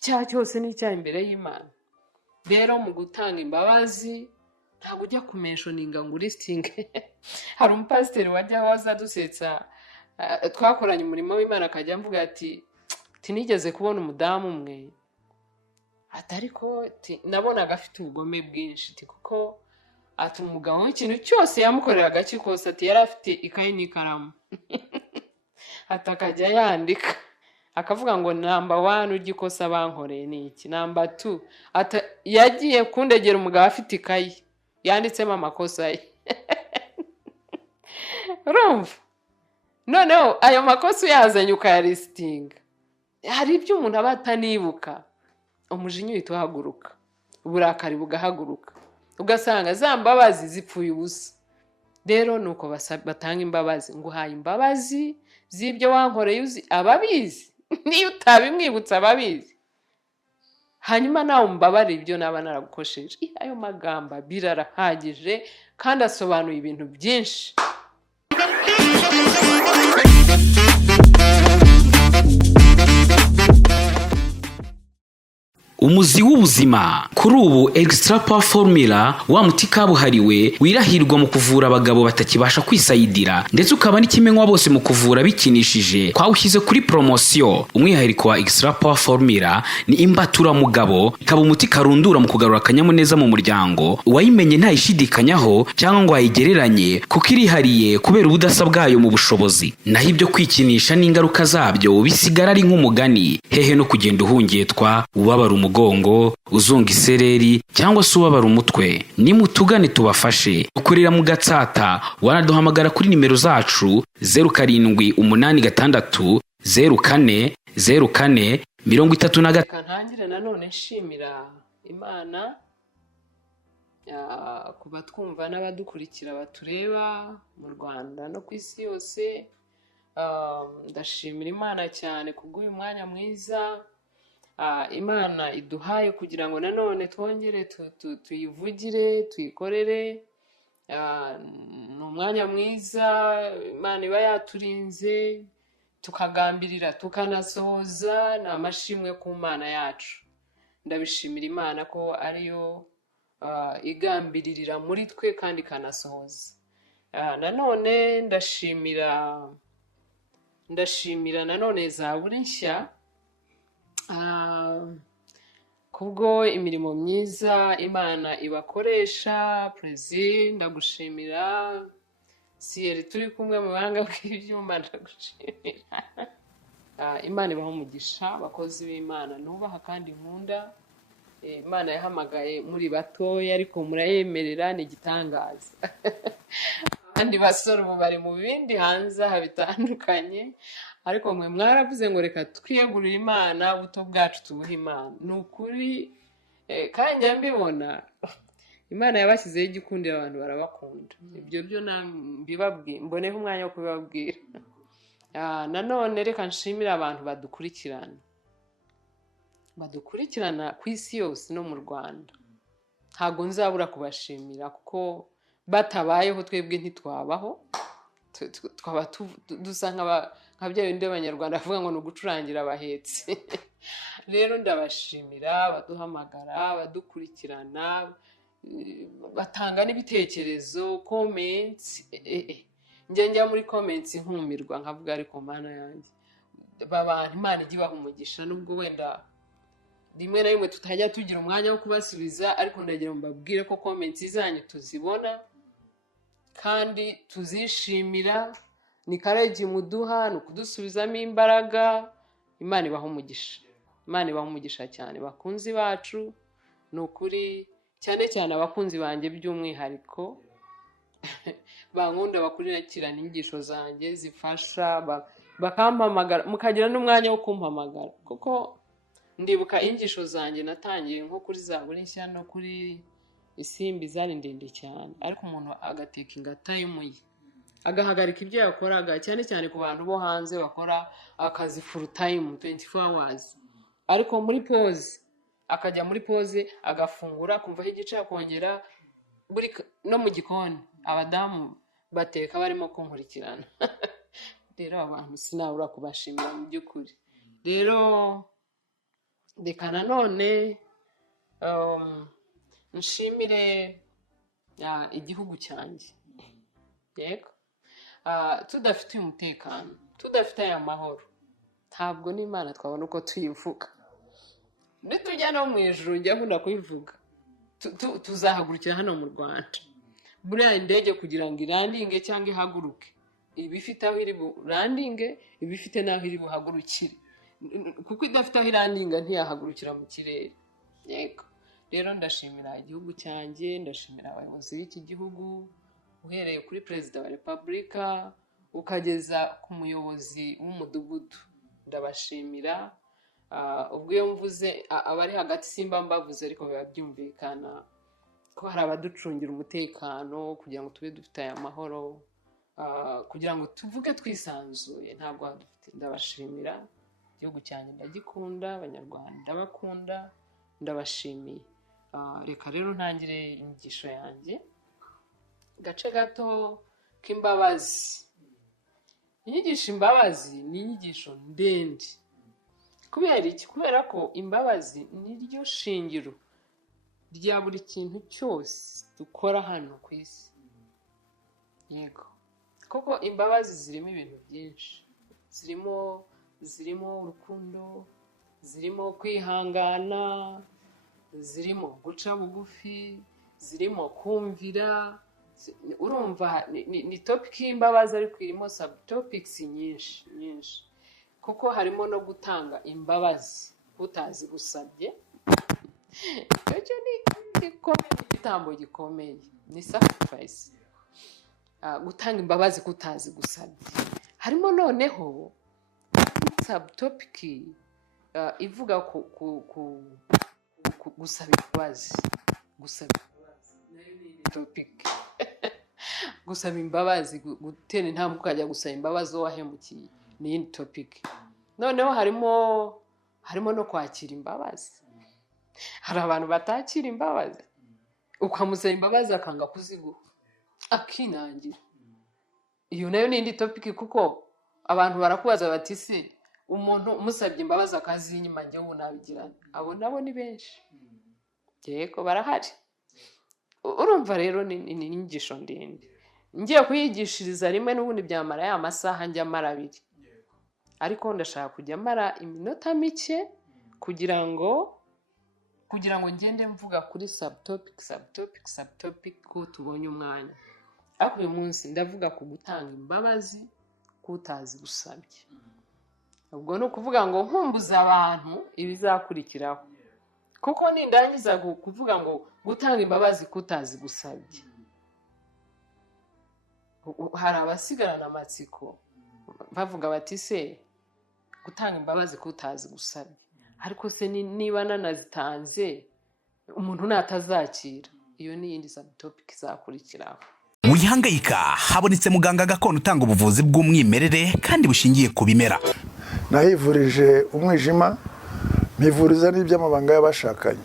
icyaha cyose ni icyaha imbere y'Imana. Rero mu gutanga imbabazi ntabwo ujya kumenshoninga ngo ulistinge. Hari umupasiteri wajya waza dusetsa, twakoranye umurimo w'Imana, akajya mvuga ati tinigeze kubona umudamu umwe atariko nabonaga afite ubugome bwinshi, kuko ati umugabo w'ikintu cyose yamukorera agaki kose, ati yari afite ikayi n'ikaramu atakajya yandika akavuga ngo number 1 ugikosa bankoreye ni iki, number 2 yagiye kundegera umugabo afite ikayi yanditsemo amakosa ye. Urumva? Noneho ayo makosa uyazanye ukayalistinga, hari ibyo umuntu aba atanibuka, umujinya uhita uhaguruka, uburakari bugahaguruka, ugasanga za mbabazi zipfuye ubusa. Rero nuko batanga imbabazi, nguhaye imbabazi z'ibyo wankoreye, uzi ababizi niyo utabimwibutsa ababizi, hanyuma nawe umbabarire ibyo naba naragukosheje. Ayo magamba birarahagije kandi asobanuye ibintu byinshi. Umuzi w'ubuzima. Kuri ubu Extra Power Formula wa muti kabuhariwe wirahirwa mu kuvura abagabo batakibasha kwisayidira, ndetse ukaba n'ikimenywa bose mu kuvura bikinishije. Twawushyize kuri promotion. Umwihariko wa Extra Power Formula ni imbatura mugabo, ikaba umuti karundura mu kugarura akanyamuneza mu muryango. Uwayimenye ntayishidikanyaho cyangwa ngo ayigereranye, kuko irihariye kubera ubudasa bwayo mu bushobozi. Naho ibyo kwikinisha n'ingaruka zabyo bisigara ari nk'umugani. Hehe no kugenda uhungetwa, ubabara umugongo, uzunga isereri cyangwa se ubabara umutwe. Nimutugane tubafashe. Ukorera mu Gatsata, wanaduhamagara kuri nimero zacu 0786 04 04 33. Kantangire nanone nshimira Imana kuba twumva n'abadukurikira batureba mu Rwanda no ku isi yose. Ndashimira Imana cyane kubw'uyu mwanya mwiza Imana iduhaye kugira ngo nanone twongere tuyivugire, tuyikorere. Ni umwanya mwiza Imana iba yaturinze, tukagambirira tukanasohoza. Ni amashimwe ku Mana yacu. Ndabishimira Imana ko ariyo igambiririra muri twe kandi ikanasohoza. Nanone ndashimira nanone Zaburi nshya kubwo imirimo myiza Imana ibakoresha. Prezi ndagushimira, Siyeri turi kumwe mu banga bw'ibyuma ndagushimira. Imana ibaho umugisha abakozi b'Imana nubaha kandi nkunda. Imana yahamagaye muri batoya ariko murayemerera, ni igitangaza. Kandi basore ubu bari mu bindi hanze bitandukanye, ariko mwe mwaravuze ngo reka twiyegurire Imana, buto bwacu tubuhe Imana. Ni ukuri kandi mbibona Imana yabashyizeho igikundiro, abantu barabakunda. Ibyo byo mbibabwira, mboneho umwanya wo kubibabwira. Nanone reka nshimira abantu badukurikirana ku isi yose no mu Rwanda. Ntabwo nzabura kubashimira, kuko batabayeho twebwe ntitwabaho. Twaba dusa nka bya bindi abanyarwanda bavuga ngo ni ugucurangira abahetsi. Rero ndabashimira abaduhamagara, abadukurikirana, batanga n'ibitekerezo, comments. Njya muri comments nkumirwa nkavuga ariko Mana yanjye, babantu Imana ijye ibaha umugisha. Nubwo wenda rimwe na rimwe tutajya tugira umwanya wo kubasubiza, ariko ndagira mbabwire ko comments zanyu tuzibona kandi tuzishimira. Ni courage muduha, ni ukudusubizamo imbaraga. Imana ibaha umugisha, Imana ibaha umugisha cyane bakunzi bacu. Ni ukuri cyane cyane abakunzi banjye by'umwihariko bankunda, bakurikirana inyigisho zanjye zifasha, bakampamagara, mukagira n'umwanya wo kumpamagara, kuko ndibuka inyigisho zanjye natangiye nko kuri Zaburi nshya no kuri Isimbi zari ndende cyane, ariko umuntu agateka ingata y'umuyi, agahagarika ibyo yakoraga, cyane cyane ku bantu bo hanze bakora akazi full time 24 hours, ariko muri pause akajya muri pause agafungura, kumva igice akongera. No mu gikoni abadamu bateka barimo kunkurikirana. Rero abantu sinabura kubashimira mu by'ukuri. Rero reka nanone nshimire igihugu cyanjye. Yego, tudafite umutekano, tudafite aya mahoro, ntabwo n'Imana twabona uko tuyivuga. Nitujya no mu ijuru njya nkunda kuyivuga, tuzahagurukira hano mu Rwanda. Buriya indege kugira ngo irandinge cyangwa ihaguruke, iba ifite aho iri burandinge, iba ifite n'aho iri buhagurukire, kuko idafite aho irandinga ntiyahagurukira mu kirere. Yego, rero ndashimira igihugu cyanjye, ndashimira abayobozi b'iki gihugu, uhereye kuri perezida wa repubulika ukageza ku muyobozi w'umudugudu. Ndabashimira. Ubwo iyo mvuze abari hagati simba mbavuze, ariko biba byumvikana ko hari abaducungira umutekano kugira ngo tube dufite aya mahoro, kugira ngo tuvuge twisanzuye. Ntabwo dufite. Ndabashimira. Igihugu cyanjye ndagikunda, abanyarwanda ndabakunda, ndabashimiye. Reka rero ntangire inyigisho yanjye. Gace gato k'imbabazi. Inyigisho imbabazi ni inyigisho ndende. Kubera iki? Kubera ko imbabazi niryo shingiro rya buri kintu cyose dukora hano ku isi. Yego, kuko imbabazi zirimo ibintu byinshi. Zirimo urukundo, zirimo kwihangana, zirimo guca bugufi, zirimo kumvira. Urumva ni topic y'imbabazi, ariko irimo subtopics nyinshi. Kuko harimo no gutanga imbabazi utazi gusabye. Icyo ni igitambo gikomeye, ni sacrifice. Gutanga imbabazi kutazi gusabye. Harimo noneho subtopic ivuga ku gusaba imbabazi. Nayo ni topic. Gusaba imbabazi, gutera intambwe ukajya gusaba imbabazi uwo wahemukiye, ni iyindi topic. Noneho harimo no kwakira imbabazi. Hari abantu batakira imbabazi, ukamusaba imbabazi akanga kuziguha, akinangira. Iyo nayo ni indi topic, kuko abantu barakubaza bati se umuntu umusabye imbabazi akazinyima njye ubu nabigirana? Abo nabo ni benshi. Yego, barahari. Urumva rero ni inyigisho ndende. Ngiye kuyigishiriza rimwe n'ubundi byamara ya masaha njya mara 2, ariko ndashaka kujya mara iminota mike kugira ngo ngende mvuga kuri subtopic ko tubonye umwanya. Ariko uyu munsi ndavuga ku gutanga imbabazi kutazi gusabye. Ubwo ni ukuvuga ngo nkumbuza abantu ibizakurikiraho, kuko nindangiza kuvuga ngo gutanga imbabazi kutazi gusabye, hari abasigarana amatsiko bavuga bati se gutanga imbabazi kutazi gusabye, ariko se niba nanazitanze umuntu natazakira, iyo ni iyindi subtopic izakurikiraho. Wihangayika, habonetse muganga gakondo utanga ubuvuzi bw'umwimerere kandi bushingiye ku bimera. Nahivurije umwijima, mpivuriza n'iby'amabanga y'abashakanye,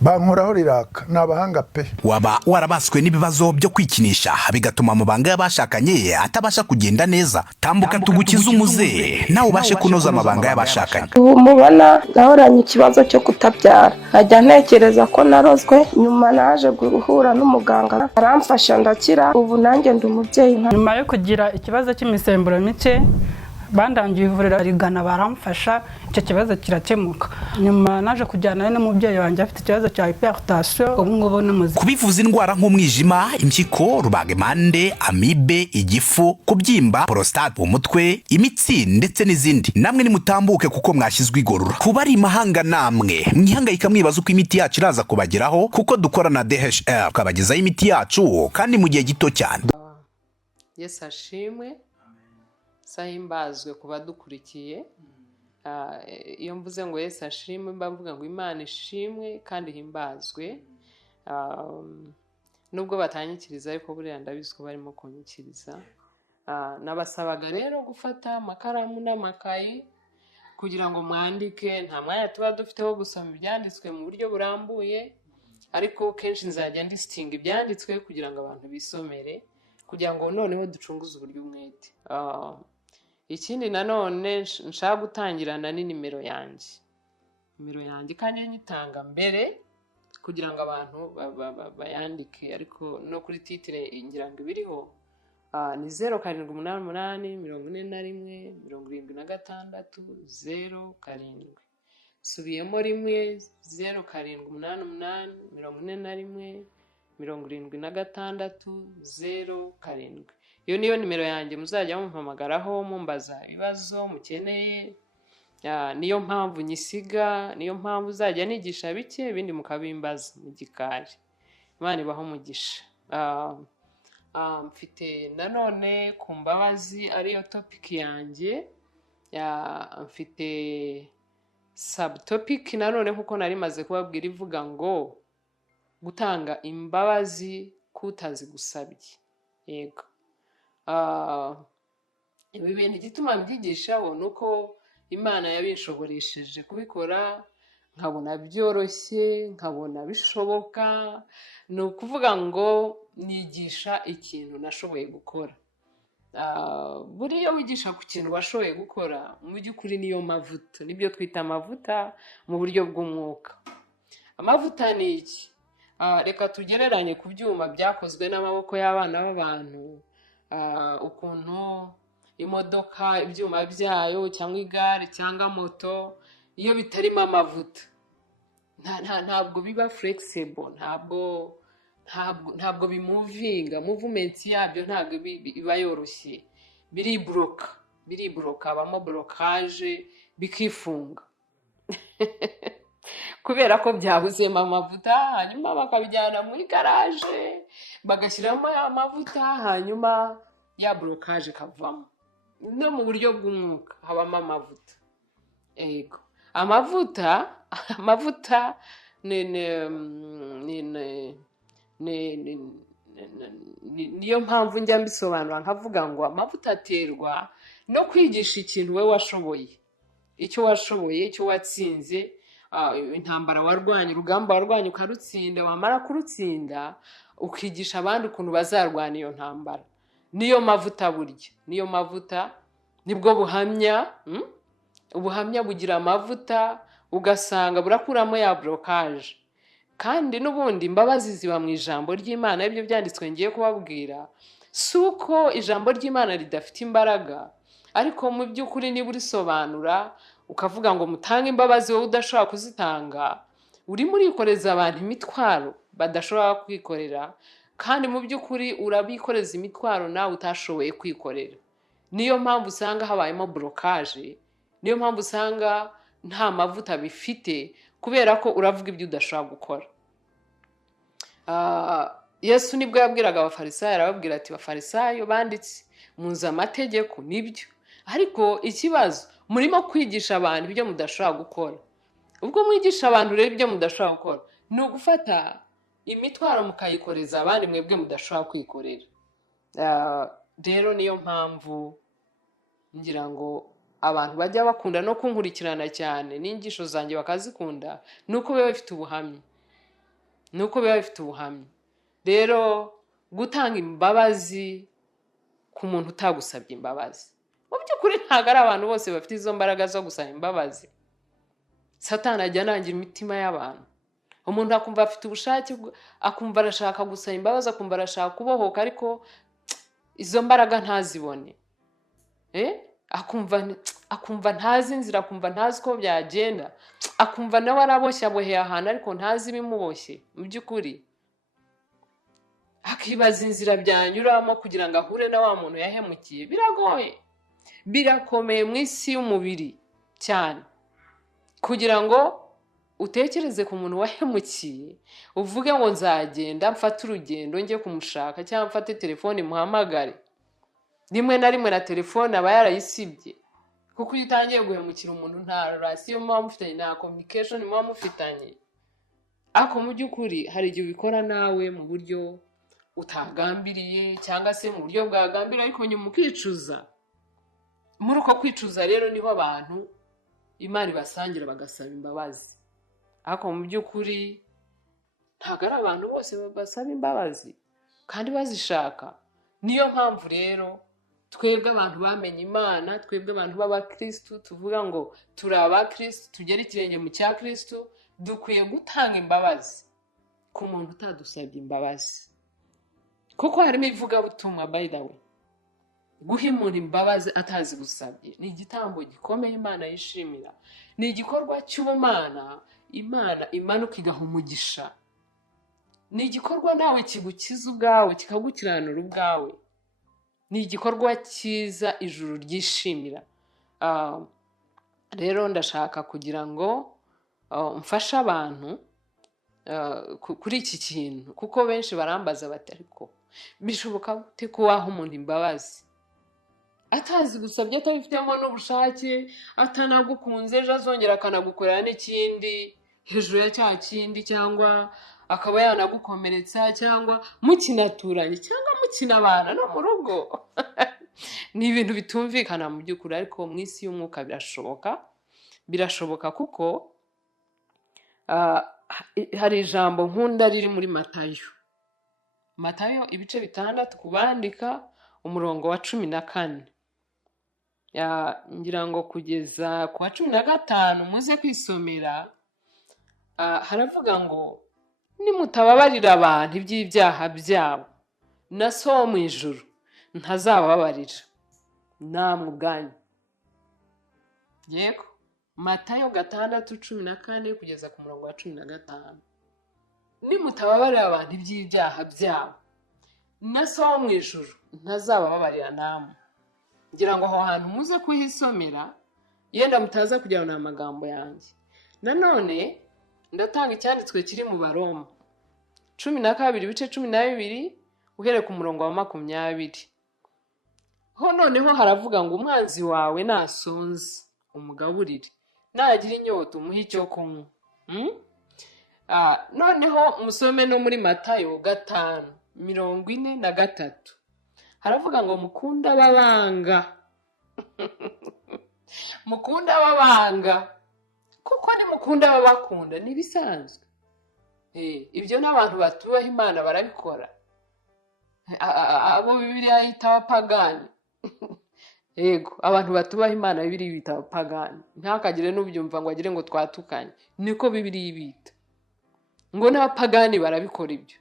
bankoraho riraka, ni abahanga pe. Waba warabaswe n'ibibazo byo kwikinisha bigatuma amabanga y'abashakanye atabasha kugenda neza? Tambuka tugukize umuze, nawe ubashe kunoza amabanga y'abashakanye. Ubu mubona nahoranye ikibazo cyo kutabyara, nkajya ntekereza ko narozwe, nyuma naje guhura n'umuganga aramfasha ndakira, ubu nanjye ndi umubyeyi. Nyuma yo kugira ikibazo cy'imisemburo mike, bandangiye ivuriro rigana baramfasha, icyo kibazo kirakemuka. Nyuma naje kujyana n'umubyeyi wanjye afite ikibazo cya hypertension, ubu ngubu n'umuzi. Kubivuza indwara nk'umwijima, impyiko, rubagimpande, amibe, igifu, kubyimba, prostate, umutwe, imitsi ndetse n'izindi, namwe nimutambuke kuko mwashyizwe igorora. Kuba ari imahanga namwe mwihangayika mwibaza uko imiti yacu iraza kubageraho, kuko dukora na DHL tukabagezaho imiti yacu kandi mu gihe gito cyane. Yesu ashimwe. Sahimbazwe kuba dukurikiye. Iyo mvuze ngo Yesu ashimwe, mba mvuga ngo Imana ishimwe kandi himbazwe. Nubwo batanyikiriza, ariko buriya ndabizi ko barimo kunyikiriza. Nabasabaga rero gufata amakaramu n'amakayi kugira ngo mwandike. Nta mwanya tuba dufite wo gusoma ibyanditswe mu buryo burambuye, ariko kenshi nzajya ndisitinga ibyanditswe kugira ngo abantu bisomere, kugira ngo noneho ducunguze uburyo umwete. Ikindi nanone nshaka gutangirana ni nimero yanjye. nimero yanjye kandi nyitanga mbere kugira ngo abantu bayandike, ariko no kuri titire ngira ngo ibiriho. Ni 0788 41 76 07. Subiyemo rimwe 0788 41 76 07. Iyo niyo nimero yanjye muzajya mumpamagaraho mumbaza ibibazo mukeneye. Niyo mpamvu nyisiga, niyo mpamvu uzajya nigisha bike ibindi mukabimbaza mu gikari. Imana ibaho umugisha. Mfite nanone ku mbabazi ariyo topic yanjye. Mfite subtopic nanone nkuko nari maze kubabwira ivuga ngo gutanga imbabazi kutazigusabye. Yego. Ibi bintu gituma mbyigishaho nuko Imana yabinshoboresheje kubikora, nkabona byoroshye, nkabona bishoboka. Ni ukuvuga ngo nigisha ikintu nashoboye gukora. Buriya wigisha ku kintu washoboye gukora, mu by'ukuri niyo mavuta, nibyo twita amavuta mu buryo bw'umwuka. Amavuta ni iki? Reka tugereranye ku byuma byakozwe n'amaboko y'abana b'abantu, ukuntu imodoka ibyuma byayo cyangwa igare cyangwa moto iyo bitarimo amavuta ntabwo biba flexible, ntabwo bimuvinga, movement yabyo ntabwo iba yoroshye, biribloka, habamo blocage bikifunga kubera ko byabuzemo amavuta. Hanyuma bakabijyana muri garage bagashyiramo amavuta, hanyuma ya blocage kavamo. No mu buryo bw'umwuka habamo amavuta. Yego. Amavuta niyo mpamvu njya mbisobanura nkavuga ngo amavuta aterwa no kwigisha ikintu we washoboye, icyo washoboye, icyo watsinze, intambara warwanya, urugamba warwanya ukarutsinda, wamara kurutsinda ukigisha abandi ukuntu bazarwana iyo ntambara. Niyo mavuta burya, niyo mavuta, nibwo buhamya. Ubuhamya bugira amavuta, ugasanga burakuramo ya blocage. Kandi n'ubundi imbabazi ziba mu ijambo ry'Imana, ibyo byanditswe ngiye kubabwira. Suko ijambo ry'Imana ridafite imbaraga, ariko mu by'ukuri niba urisobanura ukavuga ngo mutange imbabazi wowe udashobora kuzitanga, urimo urikoreza abantu imitwaro badashobora kwikorera, kandi mu by'ukuri urabikoreza imitwaro nawe utashoboye kwikorera. Niyo mpamvu usanga habayemo blocage, niyo mpamvu usanga nta mavuta bifite, kubera ko uravuga ibyo udashobora gukora. Yesu nibwo yabwiraga abafarisayo, arababwira ati bafarisayo banditse muzi amategeko nibyo, ariko ikibazo murimo kwigisha abantu ibyo mudashobora gukora. Ubwo mwigisha abantu rero ibyo mudashobora gukora, ni ugufata imitwaro mukayikoreza abandi mwebwe mudashobora kwikorera. Rero niyo mpamvu ngira ngo abantu bajya bakunda no kunkurikirana cyane, n'ingisho zanjye bakazikunda, nuko biba bifite ubuhamya. Rero gutanga imbabazi ku muntu utagusabye imbabazi, mu by'ukuri ntabwo ari abantu bose bafite izo mbaraga zo gusaba imbabazi. Satani ajya anangira imitima y'abantu. Umuntu akumva afite ubushake, akumva arashaka gusaba imbabazi, akumva arashaka kubohoka, ariko izo mbaraga ntazibone. Akumva ntazi inzira, akumva ntazi ko byagenda, akumva nawe araboshye, aboheye ahantu ariko ntazi ibimuboshye mu by'ukuri. Akibaza inzira byanyuramo kugira ngo ahure na wa muntu yahemukiye. Biragoye, birakomeye mu isi y'umubiri cyane kugira ngo utekereze ku muntu wahemukiye, uvuge ngo nzagenda mfate urugendo njye kumushaka, cyangwa mfate telefone muhamagare. Rimwe na rimwe na telefone aba yarayisibye, kuko iyo utangiye guhemukira umuntu nta relation muba mufitanye, nta communication muba mufitanye. Ariko mu by'ukuri hari igihe ubikora nawe mu buryo utagambiriye, cyangwa se mu buryo bwagambiriye ariko nyuma ukicuza. Muri uko kwicuza rero niho abantu Imana ibasangira bagasaba imbabazi. Ariko mu by'ukuri ntabwo ari abantu bose basaba imbabazi kandi bazishaka. Niyo mpamvu rero twebwe abantu bamenye imana, twebwe abantu b'abakristu tuvuga ngo turi abakristu tugera ikirenge mu cya kristu, dukwiye gutanga imbabazi ku muntu utadusabye imbabazi. Kuko harimo ivugabutumwa by the way, guha umuntu imbabazi atazi gusabye ni igitambo gikomeye Imana yishimira, ni igikorwa cy'ubumana Imana imanuka igaha umugisha, ni igikorwa nawe kigukiza ubwawe kikagukiranura ubwawe, ni igikorwa cyiza ijuru ryishimira. Rero ndashaka kugira ngo mfashe abantu kuri iki kintu, kuko benshi barambaza bati ariko bishoboka gute ko waha umuntu imbabazi atazi gusabye, atabifitemo n'ubushake, atanagukunze, ejo azongera akanagukorera n'ikindi hejuru ya cya kindi, cyangwa akaba yanagukomeretsa, cyangwa mukinaturanye, cyangwa mukinabana no mu rugo. Ni ibintu bitumvikana mu by'ukuri, ariko mu isi y'umwuka birashoboka kuko hari ijambo nkunda riri muri Matayo ibice 6 kubandika umurongo wa 14, ngira ngo kugeza ku wa 15 muze kwisomera. Haravuga ngo nimutababarira abantu iby'ibyaha byabo, na so wo mu ijuru ntazababarira namwe ubwanyu. Yego, Matayo 6:14 kugeza ku murongo wa 15. Nimutababarira abantu iby'ibyaha byabo, na so wo mu ijuru ntazababarira namwe. Ngira ngo aho hantu muze kuhisomera, yenda mutaza kugira ngo ni amagambo yanjye. Nanone ndatanga icyanditswe kiri mu Baroma 12 ibice 12 uhere ku murongo wa 20. Ho noneho haravuga ngo umwanzi wawe nasonze umugaburire, nagira inyota umuhe icyo kunywa. Noneho musome no muri Matayo 5:43 haravuga ngo mukunda ababanga mukunda ababanga, kuko ni mukunda ababakunda, ni bisanzwe. Ibyo n'abantu batubaha Imana barabikora, abo Bibiliya yita abapagani. Yego, abantu batubaha Imana Bibiliya bita abapagani, ntakagire n'ubyumva ngo agire ngo twatukanye, niko Bibiliya ibita ngo n'abapagani barabikora ibyo.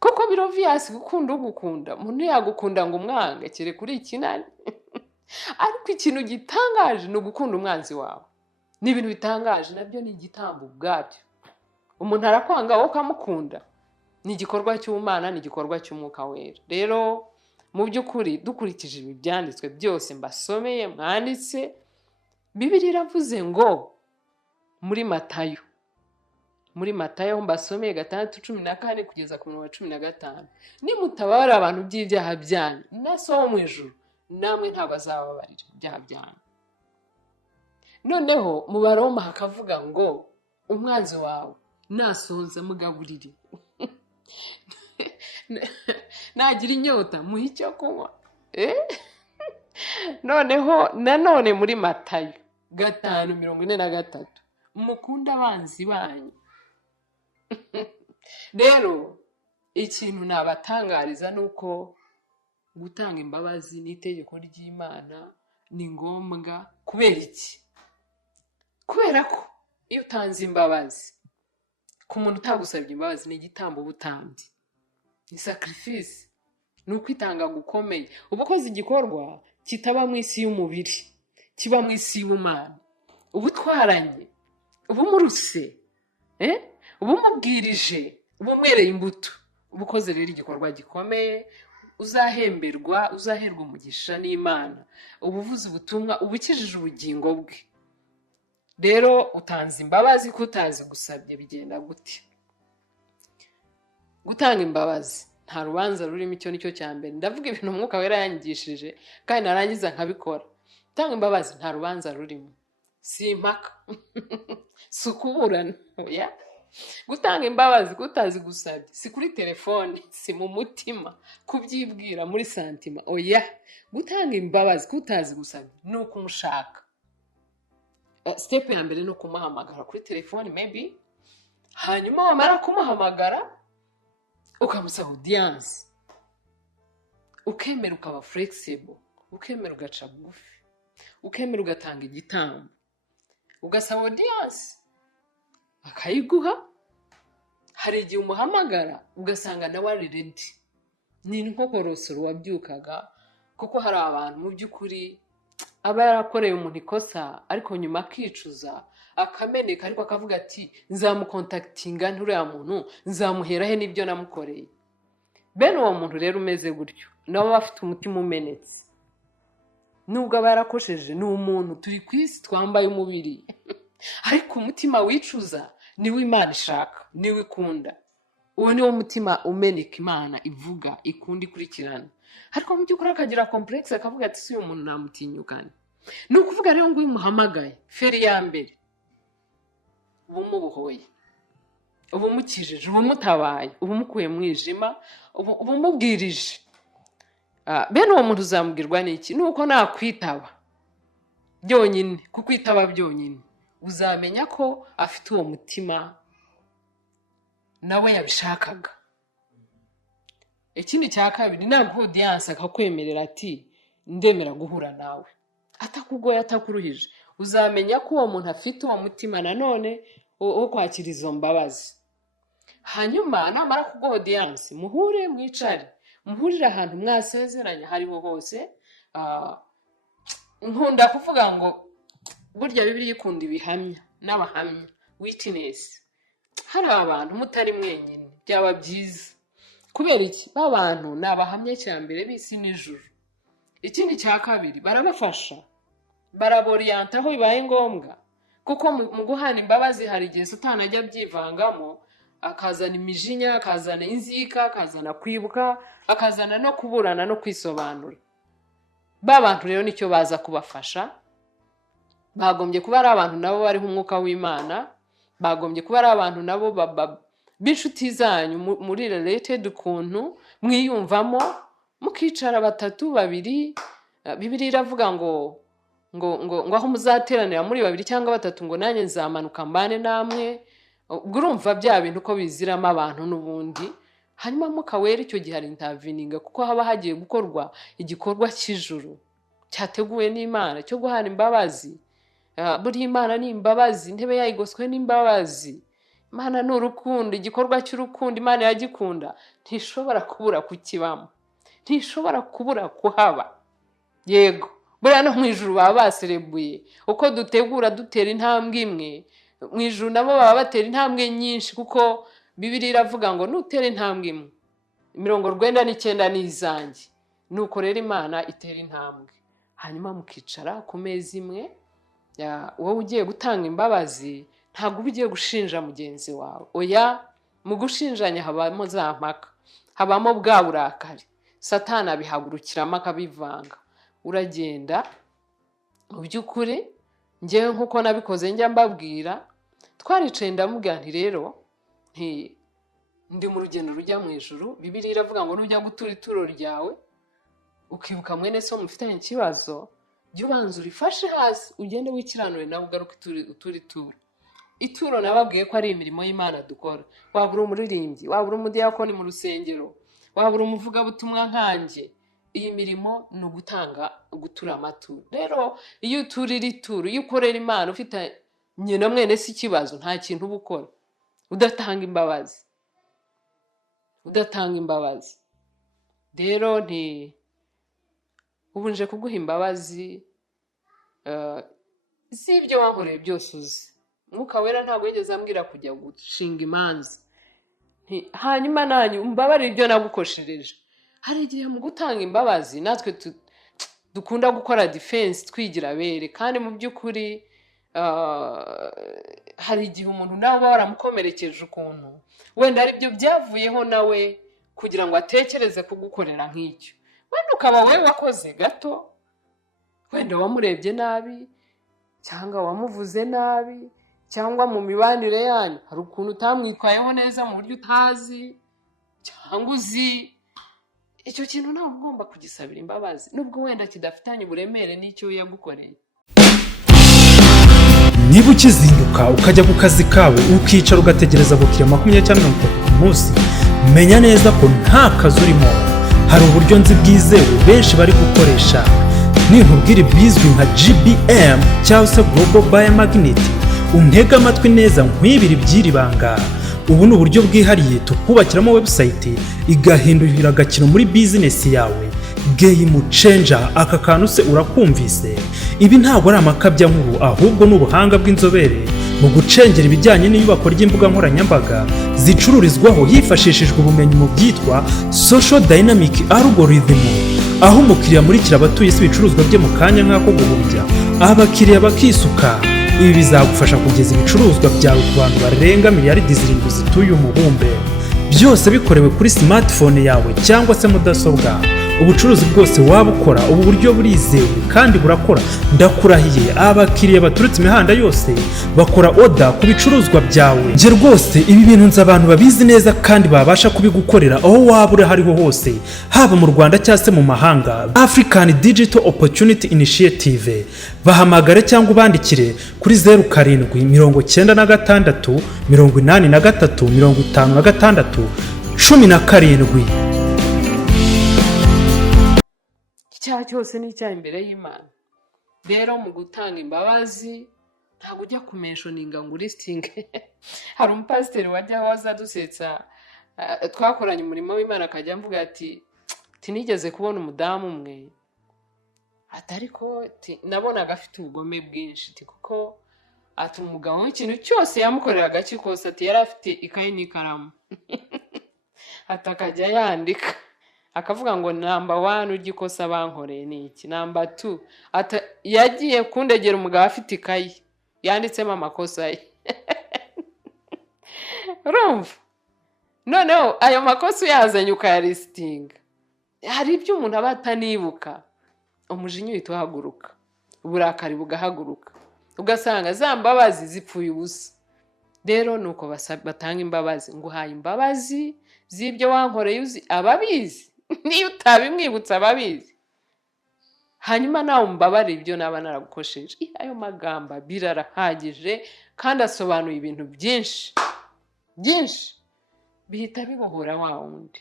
Koko biroviyasi gukunda ugukunda, umuntu yagukunda ngo umwange kire kuri ikinani. Ariko ikintu gitangaje ni ugukunda umwanzi wawe, ni ibintu bitangaje, nabyo ni igitambo ubwabyo. Umuntu arakwanga wowe ukamukunda, ni igikorwa cy'Imana, ni igikorwa cy'Umwuka Wera. Rero mu by'ukuri dukurikije ibi byanditswe byose mbasomeye mwanditse, Bibiliya iravuze ngo muri Matayo mbasomeye 6:14 kugeza ku murongo wa 15, nimutababarira abantu by'ibyaha byanyu, na so wo mu ijuru namwe ntabwo azababarira ibyaha byanyu. Noneho mu Baroma hakavuga ngo umwanzi wawe nasonza mugaburire, nagira inyota muhe icyo kunywa. Noneho nanone muri Matayo 5:43 mukunda abanzi banyu. Rero ikintu nabatangariza nuko gutanga imbabazi n'itegeko ry'Imana ni ngombwa. Kubera iki? Kubera ko iyo utanze imbabazi ku muntu utagusabye imbabazi, ni igitambo ubutambye, ni sacrifice, ni ukwitanga gukomeye. Uba ukoze igikorwa kitaba mu isi y'umubiri, kiba mu isi y'ubumana. Uba utwaranye, uba umuruse, uba umubwirije, uba umwereye imbuto. Uba ukoze rero igikorwa gikomeye, uzaherwa umugisha n'Imana. Uba uvuze ubutumwa, uba ukijije ubugingo bwe. Rero utanze imbabazi kutazi gusabye bigenda gute? Gutanga imbabazi nta rubanza rurimo, icyo nicyo cya mbere. Ndavuga ibintu Umwuka Wera yanyigishije kandi narangiza nkabikora. Gutanga imbabazi nta rubanza rurimo, si impaka, si ukuburana. Gutanga imbabazi kutazi gusabye si kuri telefone, si mu mutima kubyibwira muri santima. Gutanga imbabazi kutazi gusabye ni ukumushaka. Step ya mbere ni ukumuhamagara kuri telefone maybe, hanyuma wamara kumuhamagara ukamusaba audience, ukemera ukaba flexible, ukemera ugaca bugufi, ukemera ugatanga igitambo, ugasaba audience akayiguha. Hari igihe umuhamagara ugasanga nawe ari ready. Ni nko korosoro wabyukaga, kuko hari abantu mu by'ukuri aba yarakoreye umuntu ikosa ariko nyuma akicuza akameneka, ariko akavuga ati nzamukontaktinga nturiya muntu, nzamuherahe n'ibyo namukoreye. Bene uwo muntu rero umeze gutyo nawe afite umutima umenetse, nubwo aba yarakosheje. Ni umuntu, turi ku isi twambaye umubiri ariko umutima wicuza niwe Imana ishaka, niwe ikunda. Uwo niwo mutima umeneka Imana ivuga, ikunda, ikurikirana. Ariko mu by'ukuri akagira complex akavuga ati si uyu muntu namutinyukane. Ni ukuvuga rero ngo umuhamagaye feri ya mbere uba umubohoye, uba umukijije, uba umutabaye, uba umukuye mu mwijima, uba umubwirije. Bene uwo muntu uzamubwirwa n'iki? Nuko nakwitaba byonyine, kukwitaba byonyine uzamenya ko afite uwo mutima nawe yabishakaga. Ikindi cya kabiri, ntabwo audience akakwemerera ati ndemera guhura nawe, atakugoye atakuruhije, uzamenya ko uwo muntu afite uwo mutima nanone wo kwakira izo mbabazi. Hanyuma namara kuguha audience, muhure, mwicare, muhurire ahantu mwasezeranye hariho hose. Nkunda kuvuga ngo burya Bibiliya ikunda ibihamya n'abahamya, witness. Hari abantu mutari mwenyine, byaba byiza. Kubera iki? Abantu ni abahamya cyambere b'isi n'ijuru. Ikindi cya kabiri, barabafasha, baraboriyanta aho bibaye ngombwa, kuko mu guhana imbabazi hari igihe Satani ajya byivangamo, akazana imijinya, akazana inzika, akazana kwibuka, akazana no kuburana no kwisobanura. Ba bantu rero nicyo baza kubafasha. Bagombye kuba ari abantu nabo bariho umwuka w'Imana, bagombye kuba ari abantu nabo b'inshuti zanyu, muri related ukuntu mwiyumvamo, mukicara 3 2. Bibiliya iravuga ngo aho muzateranira muri 2 cyangwa 3 ngo nanjye nzamanuka mbane namwe. Ubwo urumva bya bintu ko biziramo abantu n'ubundi. Hanyuma mukawera icyo gihe ari intervening, kuko haba hagiye gukorwa igikorwa cy'ijuru cyateguwe n'Imana cyo guhana imbabazi. Buri Imana ni imbabazi, intebe yayigoswe n'imbabazi. Imana ni urukundo, igikorwa cy'urukundo Imana yagikunda, ntishobora kubura kukibamo, ntishobora kubura kuhaba. Yego, buriya no mu ijuru baba baserebuye uko dutegura dutera intambwe imwe. Mu ijuru nabo baba batera intambwe nyinshi, kuko Bibiliya iravuga ngo nutera intambwe imwe 99 ni izanjye. Nuko rero Imana itera intambwe, hanyuma mukicara ku meza imwe. Wowe ugiye gutanga imbabazi ntabwo ugiye gushinja mugenzi wawe. Oya, mu gushinjanya habamo za mpaka, habamo bwa burakari, Satani abihagurukiramo akabivanga. Uragenda mu by'ukuri, njyewe nkuko nabikoze njya mbabwira, twaricaye ndamubwira nti rero ndi mu rugendo rujya mu ijuru. Bibiliya iravuga ngo nujya gutura ituro ryawe ukibuka mwene so mufitanye ikibazo, jya ubanza urifashe hasi, ugende wikiranure nawe ugaruke utura ituro. Ituro nababwiye ko ari imirimo y'Imana dukora. Waba uri umuririmbyi, waba uri umudiyakoni mu rusengero, waba uri umuvugabutumwa nkanjye, iyi mirimo ni gutura amaturo. Rero iyo uturira ituro, iyo ukorera Imana ufite nyina mwene si ikibazo, nta kintu uba ukora udatanga imbabazi, Rero ubu nje kuguha imbabazi z'ibyo wankoreye byose uzi. Mwuka wera ntabwo yigeze ambwira kujya gushinga imanza. Hanyuma nanyu umbabarire ibyo nagukoshereje. Hari igihe mu gutanga imbabazi natwe dukunda gukora defense twigira bere, kandi mu by'ukuri hari igihe umuntu nawe uba waramukomerekeje ukuntu wenda ari byo byavuyeho nawe kugira ngo atekereze kugukorera nk'icyo. Wenda ukaba wowe wakoze gato, wenda wamurebye nabi cyangwa wamuvuze nabi, cyangwa mu mibanire yanyu hari ukuntu utamwitwayeho neza mu buryo utazi cyangwa uzi. Icyo kintu ntabwo ugomba kugisabira imbabazi, nubwo wenda kidafitanye uburemere n'icyo yagukoreye. Niba ukizinduka ukajya ku kazi kawe ukicara ugategereza abakiriya 20 cyangwa 30 ku munsi, menya neza ko nta kazi urimo. Hari uburyo nzi bwizewe benshi bari gukoresha ninkubwira ibizwi nka GBM cyangwa se Global Biomagnet untega amatwi neza nkwibira iby'iri banga. Ubu ni uburyo bwihariye tukubakiramo website igahindurira agakino muri business yawe. Game changer, aka kantu se urakumvise? Ibi ntabwo ari amakabya nkuru, ahubwo n'ubuhanga bw'inzobere mu gucengera ibijyanye n'iyubako ry'imbuga nkoranyambaga zicururizwaho hifashishijwe ubumenyi mu byitwa social dynamic algorithm, aho umukiriya amurikira abatuye isi ibicuruzwa bye mu kanya nk'ako guhumbya abakiriya bakisuka. Ibi bizagufasha kugeza ibicuruzwa byawe ku bantu barenga miliyaridi 7 zituye umubumbe, byose bikorewe kuri smartphone yawe cyangwa se mudasobwa. Ubucuruzi bwose waba ukora, ubu buryo burizewe kandi burakora. Ndakurahiye, abakiriya baturutse imihanda yose bakora order ku bicuruzwa byawe. Nje rwose ibi bintu nzi abantu babizi neza kandi babasha kubigukorera aho waba uri hariho hose, haba mu Rwanda cyangwa se mu mahanga. African Digital Opportunity Initiative, bahamagare cyangwa ubandikire kuri 0796 83 56 17. icyaha cyose ni icyaha imbere y'Imana. Rero mu gutanga imbabazi ntabwo ujya kumenshoninga ngo listinge. Hari umupasiteri wajya waza dusetsa, twakoranye umurimo w'Imana akajya amvuga ati tinigeze kubona umudamu umwe atariko nabonaga afite ubugome bwinshi kuko ati umugabo w'ikintu cyose yamukoreraga kikose ati yari afite ikayi n'ikaramu atakajya yandika akavuga ngo number 1 ugikosa bankoreye ni iki, number 2 yagiye kundegera umugabo afite ikayi yanditsemo amakosa ye. Urumva? Noneho ayo makosa uyazanye ukayalistinga, hari ibyo umuntu aba atanibuka, umujinya uhita uhaguruka, uburakari bugahaguruka, ugasanga za mbabazi zipfuye ubusa. Rero nuko batanga imbabazi, nguhaye imbabazi z'ibyo wankoreye uzi ababizi niyo utabimwibutsa ababizi, hanyuma nawe umbabarire ibyo naba naragukosheje. Ayo magamba birarahagije kandi asobanuye ibintu byinshi bihita bibohora wa wundi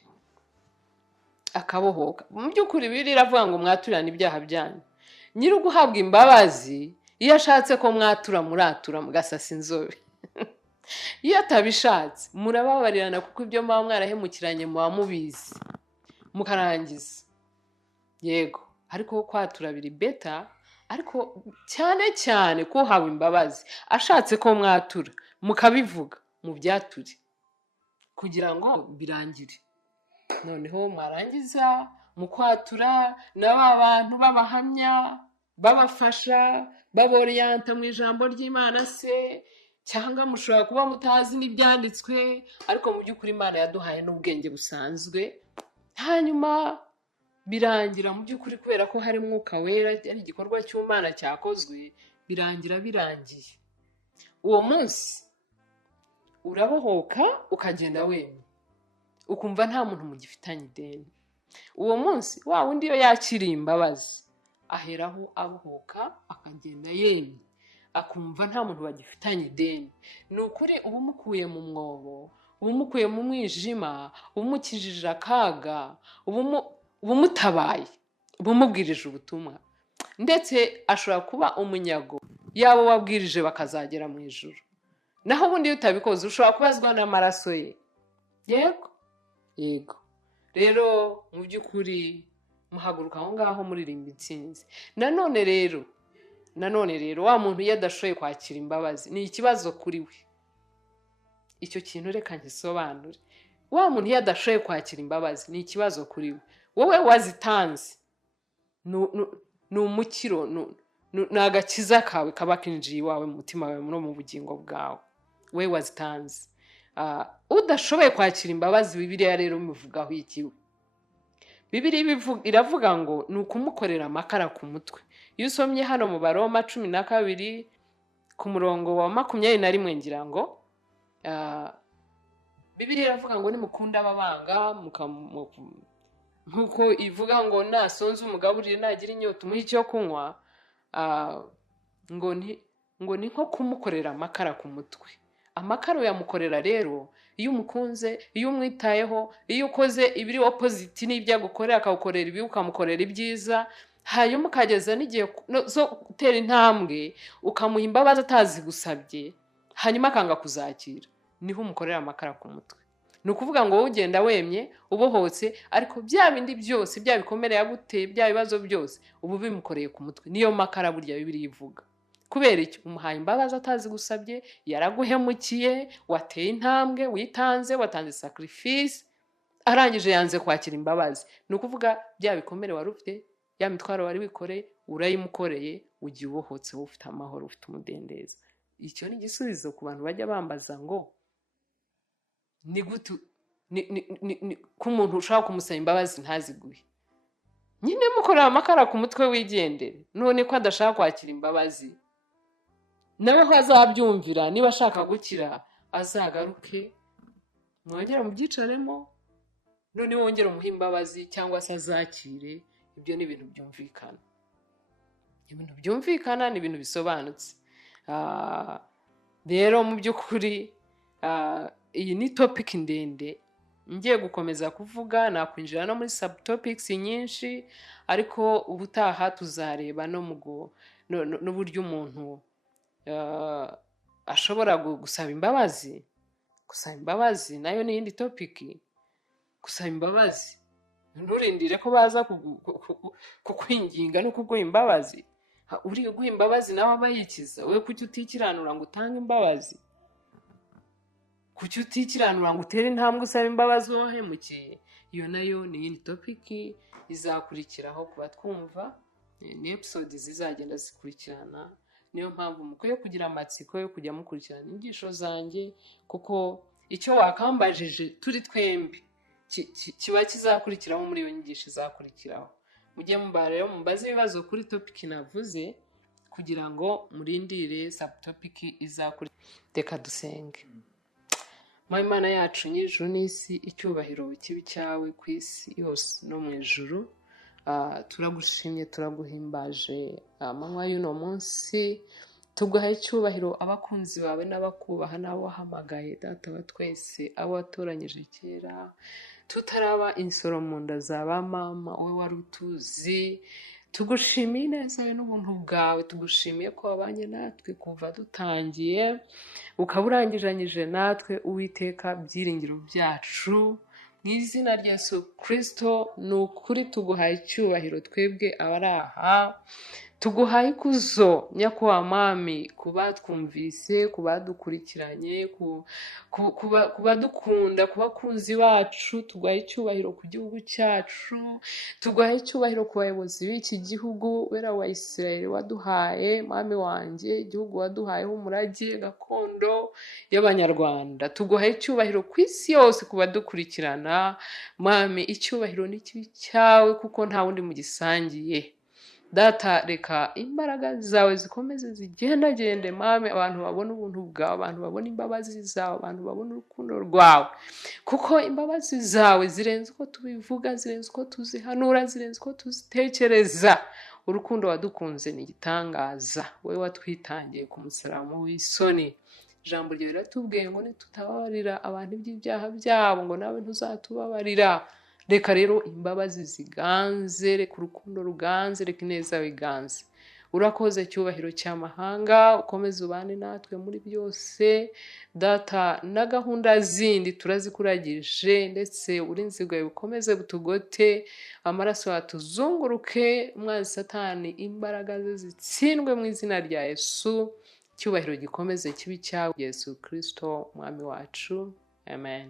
akabohoka. Mu by'ukuri Bibiliya iravuga ngo mwaturane ibyaha byanyu. Nyiri guhabwa imbabazi iyo ashatse ko mwatura muratura mugasasa inzobe. Iyo atabishatse murababarirana kuko ibyo muba mwarahemukiranye muba mubizi mukarangiza. Yego, ariko kwatura biri beta, ariko cyane ko hawe imbabazi ashatse ko mwatura mukabivuga mu byature kugira ngo birangire. Noneho mwarangiza mukwatura n'aba bantu babahamya babafasha baboriyanta mu ijambo ry'Imana se, cyangwa mushobora kuba mutazi n'ibyanditswe ariko mu by'ukuri Imana yaduhaye n'ubwenge busanzwe. Hanyuma birangira mu by'ukuri kubera ko hari Mwuka Wera, ari igikorwa cy'Imana cyakozwe, birangiye. Uwo munsi urabohoka ukagenda wemye, ukumva nta muntu mugifitanye ideni. Uwo munsi wa wundi yo yakiriye imbabazi aheraho abohoka akagenda yemye, akumva nta muntu bagifitanye ideni. Ni ukuri uba umukuye mu mwobo, uba umukuye mu mwijima, uba umukijije akaga, uba umutabaye, uba umubwirije ubutumwa. Ndetse ashobora kuba umunyago yabo wabwirije bakazagera mu ijuru. Naho ubundi iyo utabikoze ushobora kubazwa n'amaraso ye. Yego. Rero mu by'ukuri muhaguruka aho ngaho muririmba intsinzi. Nanone rero wa muntu iyo adashoboye kwakira imbabazi ni ikibazo kuri we. Icyo kintu reka ngisobanure. Wa muntu iyo adashoboye kwakira imbabazi ni ikibazo kuri we. Wowe wazitanze ni umukiro, ni agakiza kawe kaba kinjiye iwawe mu mutima wawe no mu bugingo bwawe, we wazitanze. Udashoboye kwakira imbabazi Bibiliya rero bivugaho iki? Bibiliya iravuga ngo ni ukumukorera amakara ku mutwe. Iyo usomye hano mu Baroma 12 ku murongo wa 21 ngira ngo Bibiliya iravuga ngo nimukunda ababanga nkuko ivuga ngo nasonze umugaburire nagira inyota umuhe icyo kunywa, ngo ni nko kumukorera amakara ku mutwe. Amakara uyamukorera rero iyo umukunze, iyo umwitayeho, iyo ukoze ibiri opposite n'ibyo agukorera akagukorera ibi ukamukorera ibyiza, hanyuma ukageza n'igihe zo gutera intambwe ukamuha imbabazi atazigusabye hanyuma akanga kuzakira, niho umukorera amakara ku mutwe. Ni ukuvuga ngo wowe ugenda wemye ubohotse, ariko bya bindi byose, bya bikomere yaguteye, bya bibazo byose ubu bimukoreye ku mutwe. Niyo makara burya Bibiliya ivuga. Kubera iki? Umuhaye imbabazi atazigusabye, yaraguhemukiye, wateye intambwe, witanze, watanze sacrifice, arangije yanze kwakira imbabazi. Ni ukuvuga bya bikomere wari ufite, ya mitwaro wari wikoreye, urayimukoreye, ugiye ubohotse, ufite amahoro, ufite umudendezo. Icyo ni igisubizo ku bantu bajya bambaza ngo ni gute ko umuntu ushaka kumusaba imbabazi ntaziguhe. Nyine mukorera amakara ku mutwe wigendere, none ko adashaka kwakira imbabazi. Nawe ko azabyumvira, niba ashaka gukira azagaruke, mwongere mubyicaremo, none wongere umuhe imbabazi cyangwa se azakire. Ibyo ni ibintu byumvikana. Ibintu byumvikana ni ibintu bisobanutse. Rero mu by'ukuri iyi ni topic ndende ngiye gukomeza kuvuga, nakwinjira no muri subtopics nyinshi, ariko ubutaha tuzareba no n'uburyo umuntu ashobora gusaba imbabazi. Gusaba imbabazi nayo ni iyindi topic. Gusaba imbabazi, nturindire ko baza kukwinginga no kuguha imbabazi. Uri guha imbabazi nawe aba yikiza. We kuki utikiranura ngo utange imbabazi? Kuki utikiranura ngo utere intambwe usaba imbabazi wahemukiye? Iyo nayo ni iyindi topic izakurikiraho kuba twumva. Ni episode zizagenda zikurikirana. Niyo mpamvu mukwiye kugira amatsiko yo kujya mukurikirana inyigisho zanjye, kuko icyo wakambajije turi twembi kiba kizakurikiraho muri iyo nyigisho izakurikiraho. Mujye rero mumbaze ibibazo kuri topic navuze kugira ngo murindire subtopic izakurikira. Reka dusenge. Imana yacu ny'ijuru n'isi, icyubahiro kibi cyawe ku isi yose no mu ijuru. Turagushimye, turaguhimbaje amanywa y'uno munsi. Tuguhaye icyubahiro abakunzi bawe n'abakubaha n'abo wahamagaye, Data wa twese, abo watoranyije kera tutaraba insoro mu nda za ba mama, wowe wari utuzi. Tugushimiye neza n'ubuntu bwawe, tugushimiye ko wabanye natwe kuva dutangiye, ukaba urangiranyije natwe. Uwiteka, byiringiro byacu, mu izina rya Yesu Kristo, ni ukuri tuguhaye icyubahiro twebwe abari aha. Tuguhaye ikuzo nyakubahwa Mwami, kubatwumvise, kubadukurikiranye, kubadukunda, ku bakunzi bacu. Tuguhaye icyubahiro ku gihugu cyacu, tuguhaye icyubahiro ku bayobozi b'iki gihugu, wera wa Isirayeli waduhaye, Mwami wanjye, igihugu waduhayeho umurage gakondo y'Abanyarwanda. Tuguhaye icyubahiro ku isi yose, kubadukurikirana. Mwami, icyubahiro ni kibi cyawe kuko nta wundi mugisangiye. Data, reka imbaraga zawe zikomeze zigendagende, Mwami, abantu babona ubuntu bwawe, abantu babona imbabazi zawe, abantu babona urukundo rwawe, kuko imbabazi zawe zirenze uko tubivuga, zirenze uko tuzihanura, zirenze uko tuzitekereza. Urukundo wadukunze ni igitangaza. Wowe watwitangiye ku musaraba w'isoni. Ijambo ryawe riratubwiye ngo nitutababarira abantu iby'ibyaha byabo, ngo nawe ntuzatubabarira. Reka rero imbabazi ziganze, reka urukundo ruganze, reka ineza biganze. Urakoze cyubahiro cy'amahanga, ukomeze ubane natwe muri byose. Data, na gahunda zindi turazikuragije, ndetse uburinzi bwawe bukomeze butugote, amaraso yatuzunguruke, umwanzi Satani imbaraga ze zitsindwe mu izina rya Yesu. Cyubahiro gikomeze kibi cyawe, Yesu Kristo Mwami wacu. Amen.